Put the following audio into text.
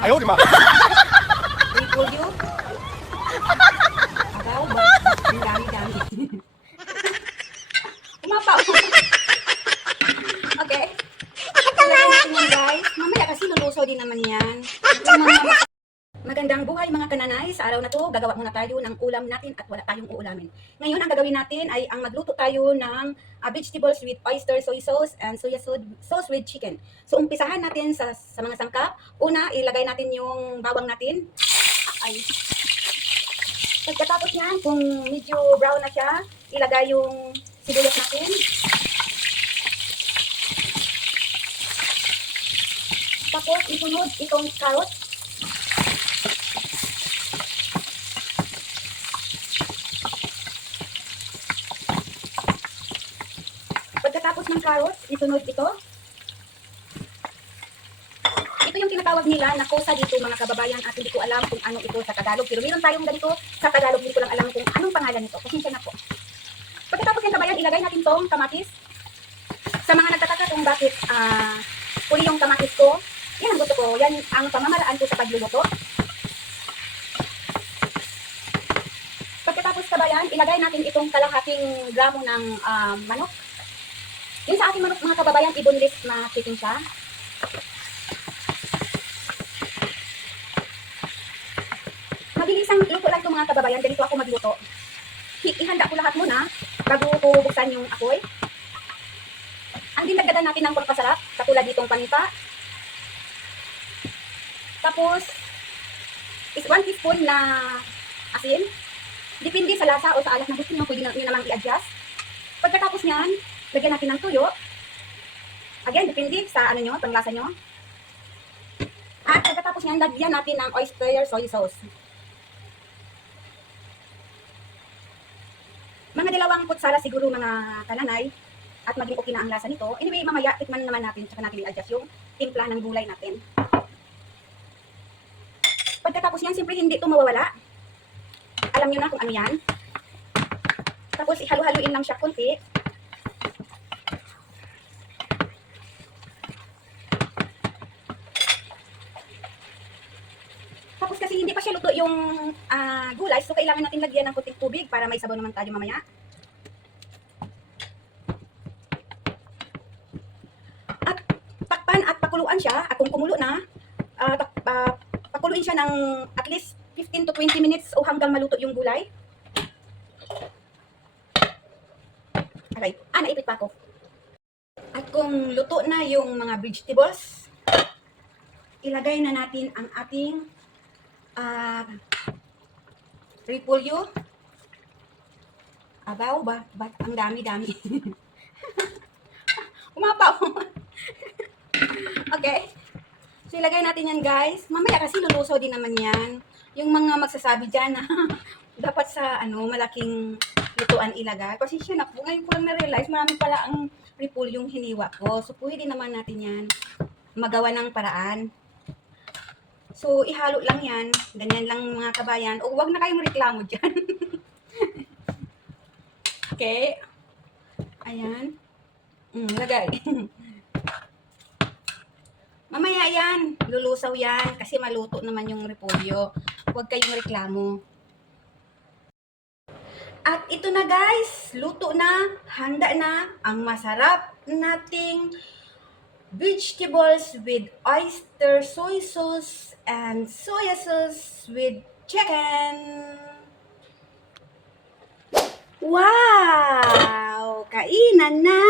哎呦我的妈！ repolyo. Agaw ba? Ang dami-dami. Umapaw. Okay. Ilagay natin yan guys. Mamaya kasi lulusaw din naman yan. Magandang buhay mga kananay. Sa araw na to, gagawa muna tayo ng ulam natin at wala tayong uulamin. Ngayon, ang gagawin natin ay ang magluto tayo ng vegetables with oyster soy sauce and soya sauce with chicken. So, umpisahan natin sa mga sangkap. Una, ilagay natin yung bawang natin. Ay. Pagkatapos niyan, kung medyo brown na siya, ilagay yung sibuyas natin. Tapos, isunod itong carrots. Pagkatapos ng carrots, isunod ito. Ito yung tinatawag nila na kosa dito mga kababayan at hindi ko alam kung ano ito sa Tagalog. Pero meron tayong ganito sa Tagalog, hindi ko lang alam kung anong pangalan nito. Pasensya na po. Pagkatapos ng kabayan, ilagay natin tong kamatis. Sa mga nagtataka kung bakit puli yung kamatis ko, yan ang gusto ko. Yan ang pamamaraan ko sa pagluluto. Pagkatapos kabayan, ilagay natin itong kalahating gramo ng manok. Yung sa ating manok mga kababayan, i-boneless na chicken siya. Mabilisang luto lang ito mga kababayan, ganito ako magluto. Ihanda ko lahat muna bago ko buksan yung apoy. Ang dinagdagan natin ng pagpasarap, katulad ditong paminta. Tapos, is 1 teaspoon na asin. Depende sa lasa o sa alat na gusto nyo, pwede nyo namang i-adjust. Pagkatapos nyan, lagyan natin ng tuyo. Again, depende sa ano nyo, panglasa nyo. At pagkatapos nyan, lagyan natin ng oyster soy sauce. Mga 2 kutsara siguro mga kananay at maging okay na ang lasa nito. Anyway, mamaya tikman naman natin tsaka natin i-adjust yung timpla ng gulay natin. Pagkatapos yan, siyempre hindi ito mawawala. Alam nyo na kung ano yan. Tapos ihalo-haluin lang siya konti. Tapos kasi hindi pa siya luto yung gulay, so kailangan natin lagyan ng kunting tubig para may sabaw naman tayo mamaya. At takpan at pakuluan siya, at kung kumulo na, pakuluin siya ng at least 15 to 20 minutes o hanggang maluto yung gulay. Aray, naipit pa ako. At kung luto na yung mga vegetables, ilagay na natin ang ating repolyo. Abaw ba? Ang dami-dami. Umapaw. Okay. So, ilagay natin yan, guys. Mamaya kasi lulusaw din naman yan. Yung mga magsasabi dyan na dapat sa malaking lutuan ilagay. Kasi siya na po, ngayon ko lang na-realize, marami pala ang repolyong hiniwa ko. So, pwede naman natin yan magawa ng paraan. So, ihalo lang yan. Ganyan lang mga kabayan. O, huwag na kayong reklamo dyan. Okay. Ayan. Lagay. Mamaya yan. Lulusaw yan. Kasi maluto naman yung repolyo. Huwag kayong reklamo. At ito na guys. Luto na. Handa na ang masarap nating vegetables with oyster soy sauce and soya sauce with chicken. Wow! Kainan na!